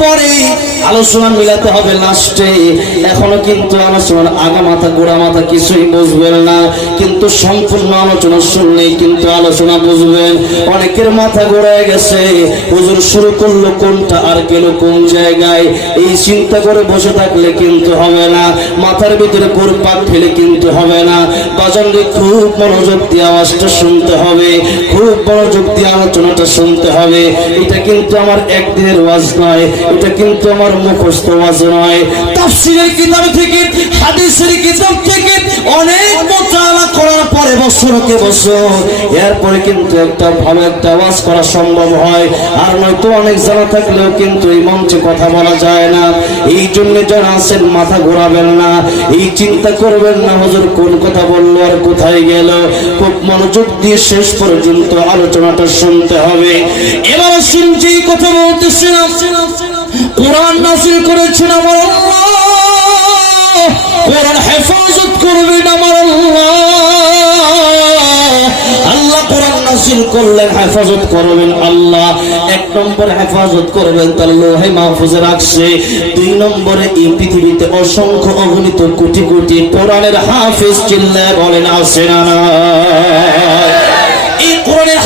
পরে আলোচনা মিলাতে হবে লাস্টে। এখনো কিন্তু আলোচনার আগা মাথা গোড়া মাথা কিছুই বুঝবেন না, কিন্তু সম্পূর্ণ আলোচনা শুনলেই কিন্তু আলোচনা বুঝবেন। অনেকের মাথা ঘোরায় গেছে, হুজুর শুরু করলো কোনটা আর গেল কোন জায়গায়। এই চিন্তা করে বসে থাকলে কিন্তু হবে না, মাথার ভিতরে ঘুরপাক ফেলে কিন্তু হবে না। বাজানকে খুব মনোযোগ দিয়ে আওয়াজটা শুনতে হবে, খুব মনোযোগ দিয়ে আলোচনাটা শুনতে হবে। এটা কিন্তু আমার একদিনের ওয়াজ নয়, এটা কিন্তু আমার মুখস্থ ওয়াজ নয়। তাফসীরের কিতাব থেকে, হাদিসের কিতাব থেকে অনেক মুতালা করার পরে বছরকে বছর এরপরে কিন্তু একটা ভালো একটা ওয়াজ করা সম্ভব হয়। আর নয়তো অনেক জানা থাকলেও কিন্তু এই মঞ্চে কথা বলা যায় না। এই জন্য যারা আছেন মাথা ঘোরাবেন না, এই চিন্তা করবেন না হুজুর কোন কথা বললো আর কোথায় গেল। খুব মনোযোগ দিয়ে শেষ পর্যন্ত আলোচনাটা শুনতে হবে। এবার শুনছি কথা বলতেছিলাম, কোরআন নাযিল করেছেন আমার আল্লাহ, কোরআন হেফাজত করবেন আমার আল্লাহ। আল্লাহ কোরআন নাযিল করলেন, হেফাজত করবেন আল্লাহ। এক নম্বরে হেফাজত করবেন তার লোহে মাহফুজে রাখছে। দুই নম্বরে এই পৃথিবীতে অসংখ্য অগণিত কোটি কোটি কোরআনের হাফেজ চিল্লায় বলেন আছে না? এই কোরআনের